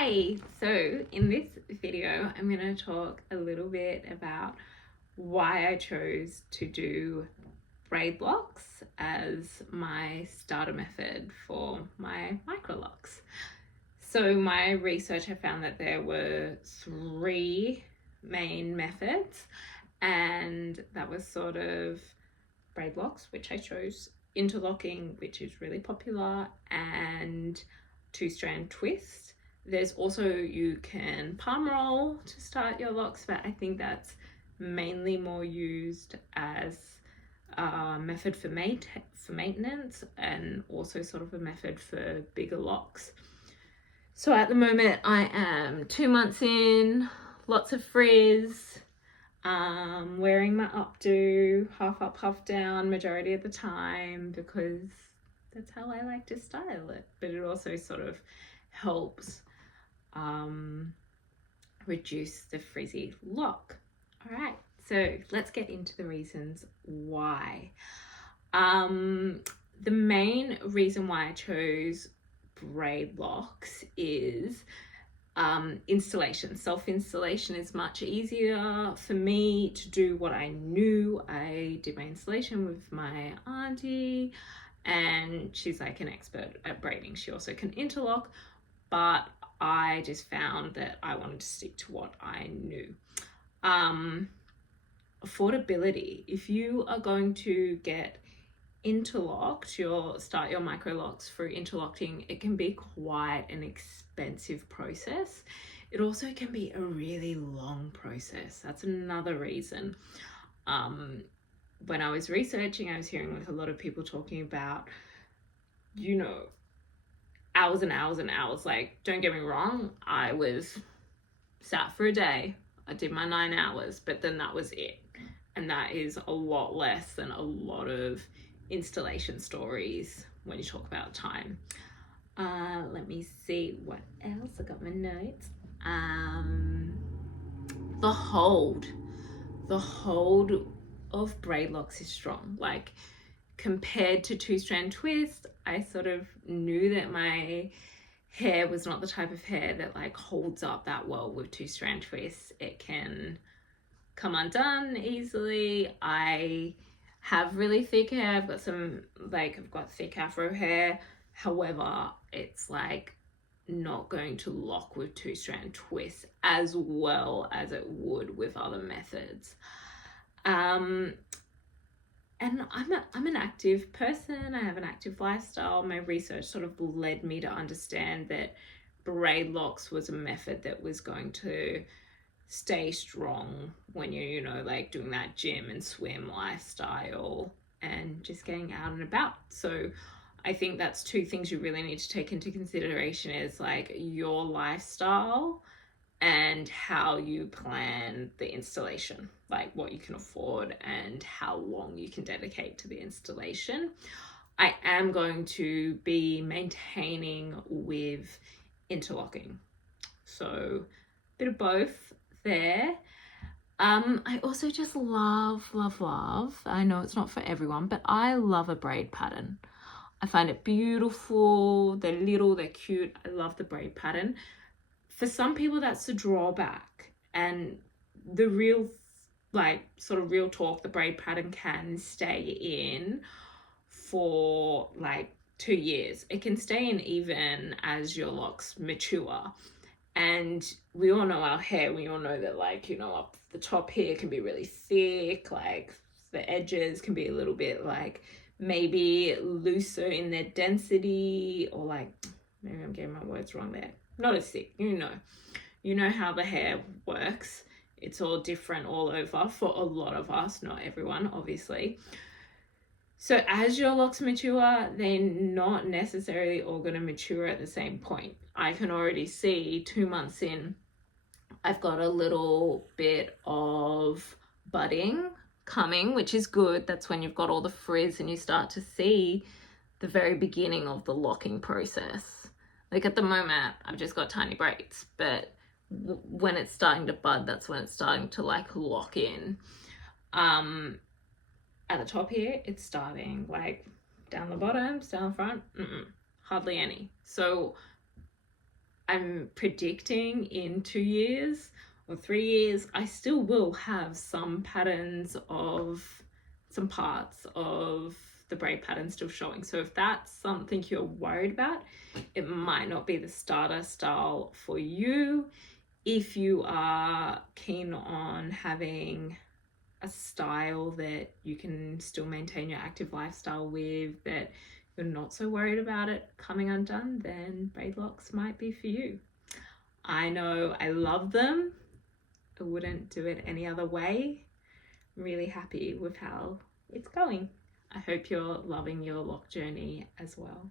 Hi! So in this video, I'm going to talk a little bit about why I chose to do Braidlocs as my starter method for my Microlocs. So my research, I found that there were 3 main methods, and that was sort of Braidlocs, which I chose, interlocking, which is really popular, and 2-strand twist. There's also, you can palm roll to start your locks, but I think that's mainly more used as a method for maintenance, and also sort of a method for bigger locks. So at the moment I am 2 months in, lots of frizz, wearing my updo, half up, half down majority of the time, because that's how I like to style it. But it also sort of helps reduce the frizzy lock. All right, so let's get into the reasons why. The main reason why I chose Braidlocs is installation. Self-installation is much easier for me to do what I knew. I did my installation with my auntie, and she's like an expert at braiding. She also can interlock, but I just found that I wanted to stick to what I knew. Affordability. If you are going to get interlocked, start your Microlocs through interlocking, it can be quite an expensive process. It also can be a really long process. That's another reason. When I was researching, I was hearing like a lot of people talking about, hours and hours and hours. Like, don't get me wrong, I was sat for a day, I did my 9 hours, but then that was it. And that is a lot less than a lot of installation stories when you talk about time. Let me see what else. I got my notes. The hold of Braidlocs is strong. Like, compared to 2-strand twist, I sort of knew that my hair was not the type of hair that like holds up that well with 2-strand twists. It can come undone easily. I have really thick hair. I've got thick afro hair. However, it's like not going to lock with 2-strand twists as well as it would with other methods. And I'm an active person. I have an active lifestyle. My research sort of led me to understand that Braidlocs was a method that was going to stay strong when you're, like doing that gym and swim lifestyle and just getting out and about. So I think that's 2 things you really need to take into consideration, is like your lifestyle and how you plan the installation, like what you can afford and how long you can dedicate to the installation. I am going to be maintaining with interlocking, so a bit of both there. I also just love, I know it's not for everyone, but I love a braid pattern. I find it beautiful. They're little, they're cute. I love the braid pattern. For some people, that's the drawback, and the real talk, the braid pattern can stay in for like 2 years. It can stay in even as your locks mature. And we all know our hair. We all know that, like, up the top here can be really thick. Like, the edges can be a little bit like maybe looser in their density, or like, maybe I'm getting my words wrong there. Not as thick, you know how the hair works. It's all different all over for a lot of us, not everyone, obviously. So as your locks mature, they're not necessarily all going to mature at the same point. I can already see 2 months in, I've got a little bit of budding coming, which is good. That's when you've got all the frizz and you start to see the very beginning of the locking process. Like, at the moment, I've just got tiny braids, but when it's starting to bud, that's when it's starting to like lock in. At the top here, it's starting, like down the bottoms, down the front, hardly any. So I'm predicting in 2 years or 3 years, I still will have some patterns of some parts of the braid pattern still showing. So if that's something you're worried about, it might not be the starter style for you. If you are keen on having a style that you can still maintain your active lifestyle with, that you're not so worried about it coming undone, then Braidlocs might be for you. I know I love them. I wouldn't do it any other way. I'm really happy with how it's going. I hope you're loving your lock journey as well.